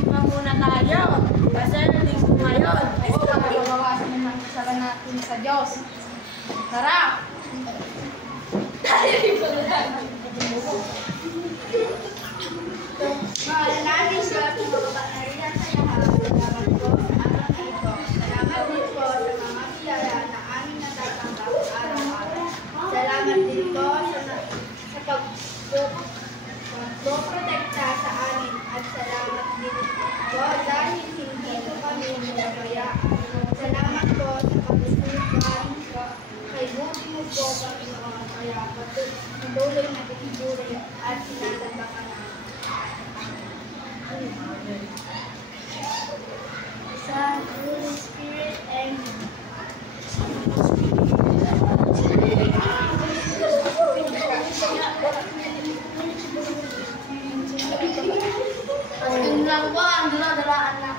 magsimba muna tayo. Kasi linggo ngayon. Oo, pagbabawasan naman kasala natin sa Diyos. Tara! Mahalangin Diyos na makapanarihan sa iyo. Salamat po sa araw na ito. Salamat din po sa mga kilala na aming natatanggap araw-araw. Salamat din po sa pagpoprotekta sa amin at salamat din po dahil hindi po kami nilagaya. Salamat po sa pagsusugan kay buti mo po Panginoon kaya patuloy na pinipuri at sinasalamat namin. Son, Holy Spirit, Amen. Ang lang po, ang dala-dalaan lang.